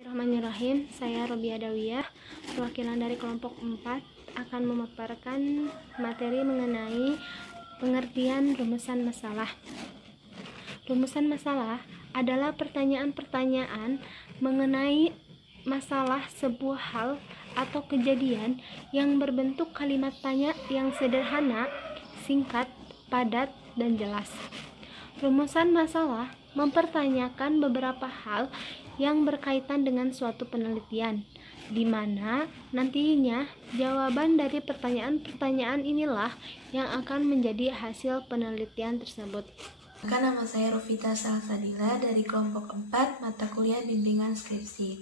Bismillahirrahmanirrahim. Saya Robiah Dawiyah, perwakilan dari kelompok 4 akan memaparkan materi mengenai pengertian rumusan masalah. Rumusan masalah adalah pertanyaan-pertanyaan mengenai masalah sebuah hal atau kejadian yang berbentuk kalimat tanya yang sederhana, singkat, padat, dan jelas. Rumusan masalah mempertanyakan beberapa hal yang berkaitan dengan suatu penelitian, di mana nantinya jawaban dari pertanyaan-pertanyaan inilah yang akan menjadi hasil penelitian tersebut. Nama saya Rufita Salsadila dari kelompok 4 mata kuliah bimbingan skripsi.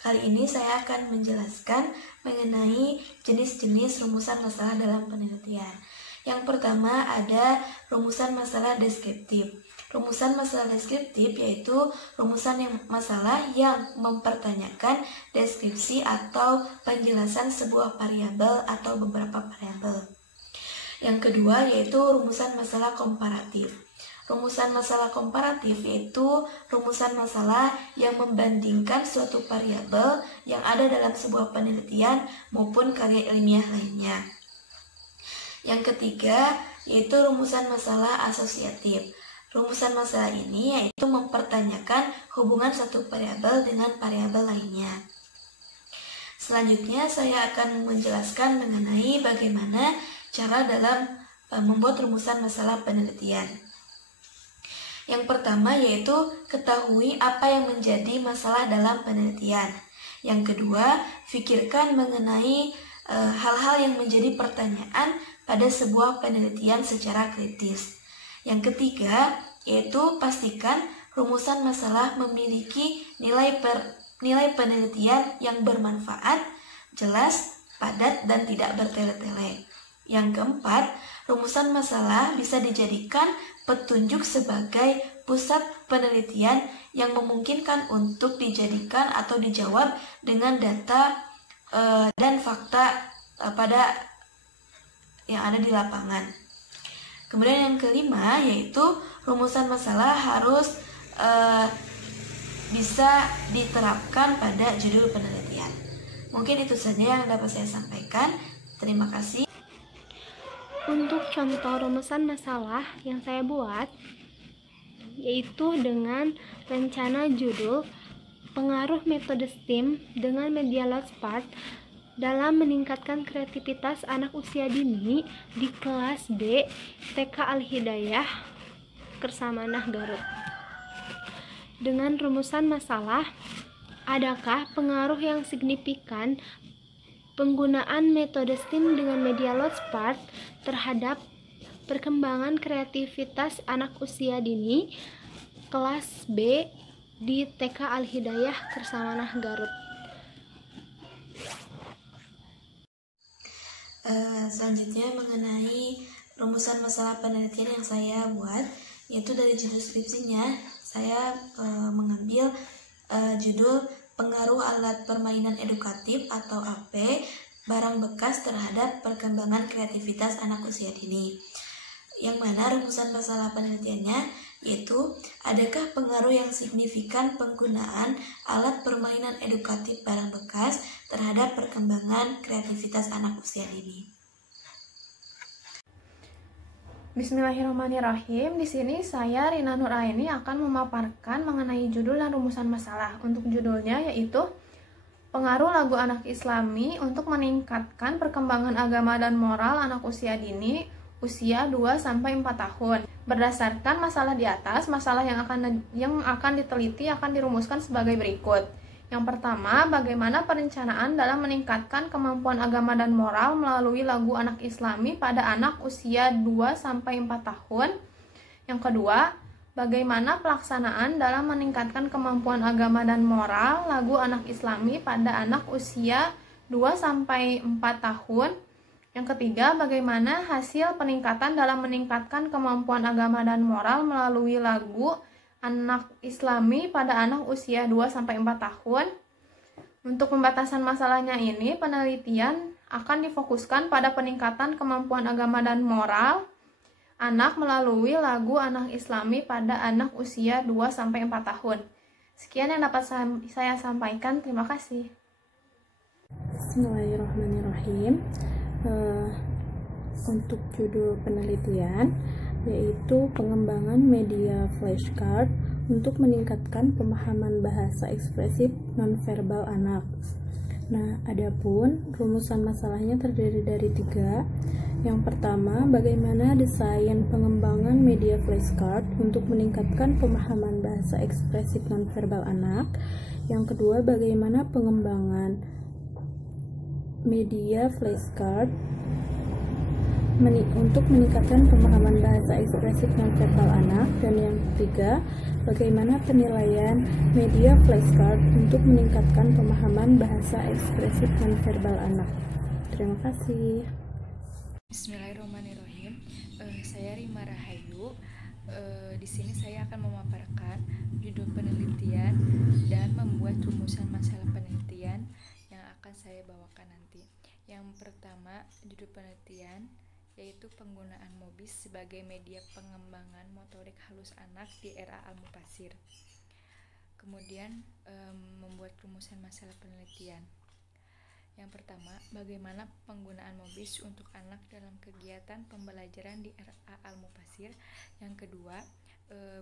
Kali ini saya akan menjelaskan mengenai jenis-jenis rumusan masalah dalam penelitian. Yang pertama ada rumusan masalah deskriptif. Rumusan masalah deskriptif yaitu rumusan masalah yang mempertanyakan deskripsi atau penjelasan sebuah variabel atau beberapa variabel. Yang kedua yaitu rumusan masalah komparatif. Rumusan masalah komparatif yaitu rumusan masalah yang membandingkan suatu variabel yang ada dalam sebuah penelitian maupun karya ilmiah lainnya. Yang ketiga yaitu rumusan masalah asosiatif. Rumusan masalah ini yaitu mempertanyakan hubungan satu variabel dengan variabel lainnya. Selanjutnya saya akan menjelaskan mengenai bagaimana cara dalam membuat rumusan masalah penelitian. Yang pertama yaitu ketahui apa yang menjadi masalah dalam penelitian. Yang kedua, pikirkan mengenai hal-hal yang menjadi pertanyaan pada sebuah penelitian secara kritis. Yang ketiga, yaitu pastikan rumusan masalah memiliki nilai penelitian yang bermanfaat, jelas, padat, dan tidak bertele-tele. Yang keempat, rumusan masalah bisa dijadikan petunjuk sebagai pusat penelitian yang memungkinkan untuk dijadikan atau dijawab dengan data dan fakta pada yang ada di lapangan. Kemudian yang kelima yaitu rumusan masalah harus bisa diterapkan pada judul penelitian. Mungkin itu saja yang dapat saya sampaikan. Terima kasih. Untuk contoh rumusan masalah yang saya buat yaitu dengan rencana judul pengaruh metode STEAM dengan media Launchpad dalam meningkatkan kreativitas anak usia dini di kelas B TK Al-Hidayah Kersamanah Garut. Dengan rumusan masalah, adakah pengaruh yang signifikan penggunaan metode STEAM dengan media Launchpad terhadap perkembangan kreativitas anak usia dini kelas B di TK Al-Hidayah Kersamanah Garut? Selanjutnya mengenai rumusan masalah penelitian yang saya buat, yaitu dari judul skripsinya saya mengambil judul pengaruh alat permainan edukatif atau AP barang bekas terhadap perkembangan kreativitas anak usia dini. Yang mana rumusan masalah penelitiannya yaitu adakah pengaruh yang signifikan penggunaan alat permainan edukatif barang bekas terhadap perkembangan kreativitas anak usia dini. Bismillahirrahmanirrahim. Di sini saya Rina Nuraini akan memaparkan mengenai judul dan rumusan masalah. Untuk judulnya yaitu pengaruh lagu anak Islami untuk meningkatkan perkembangan agama dan moral anak usia dini usia 2-4 tahun. Berdasarkan masalah di atas, masalah yang akan diteliti akan dirumuskan sebagai berikut. Yang pertama, bagaimana perencanaan dalam meningkatkan kemampuan agama dan moral melalui lagu anak Islami pada anak usia 2-4 tahun. Yang kedua, bagaimana pelaksanaan dalam meningkatkan kemampuan agama dan moral lagu anak Islami pada anak usia 2-4 tahun. Yang ketiga, bagaimana hasil peningkatan dalam meningkatkan kemampuan agama dan moral melalui lagu anak Islami pada anak usia 2-4 tahun. Untuk pembatasan masalahnya ini, penelitian akan difokuskan pada peningkatan kemampuan agama dan moral anak melalui lagu anak Islami pada anak usia 2-4 tahun. Sekian yang dapat saya sampaikan. Terima kasih. Bismillahirrahmanirrahim. Untuk judul penelitian yaitu pengembangan media flashcard untuk meningkatkan pemahaman bahasa ekspresif nonverbal anak. Nah, adapun rumusan masalahnya terdiri dari 3. Yang pertama, bagaimana desain pengembangan media flashcard untuk meningkatkan pemahaman bahasa ekspresif nonverbal anak. Yang kedua, bagaimana pengembangan media flashcard untuk meningkatkan pemahaman bahasa ekspresif nonverbal anak. Dan yang ketiga, bagaimana penilaian media flashcard untuk meningkatkan pemahaman bahasa ekspresif nonverbal anak. Terima kasih. Bismillahirrahmanirrahim. Saya Rima Rahayu. Di sini saya akan memaparkan judul penelitian dan membuat rumusan masalah penelitian yang akan saya bawakan nanti. Yang pertama, judul penelitian yaitu penggunaan MOBIS sebagai media pengembangan motorik halus anak di era Al-Mufasir. Kemudian membuat rumusan masalah penelitian. Yang pertama, bagaimana penggunaan MOBIS untuk anak dalam kegiatan pembelajaran di era Al-Mufasir. Yang kedua,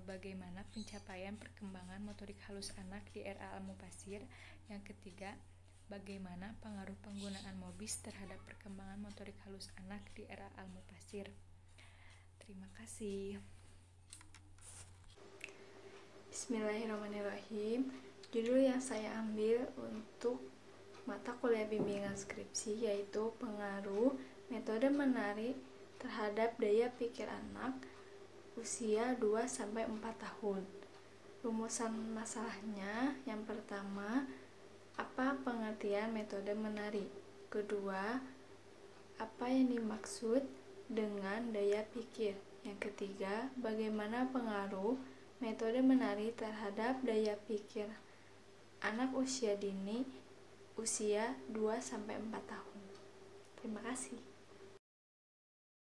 bagaimana pencapaian perkembangan motorik halus anak di era Al-Mufasir. Yang ketiga, bagaimana pengaruh penggunaan MOBIS terhadap perkembangan motorik halus anak di era Al-Mufasir. Terima kasih. Bismillahirrahmanirrahim. Judul yang saya ambil untuk mata kuliah bimbingan skripsi yaitu pengaruh metode menari terhadap daya pikir anak usia 2-4 tahun. Rumusan masalahnya, yang pertama, apa pengertian metode menari? Kedua, apa yang dimaksud dengan daya pikir? Yang ketiga, bagaimana pengaruh metode menari terhadap daya pikir anak usia dini usia 2-4 tahun. Terima kasih.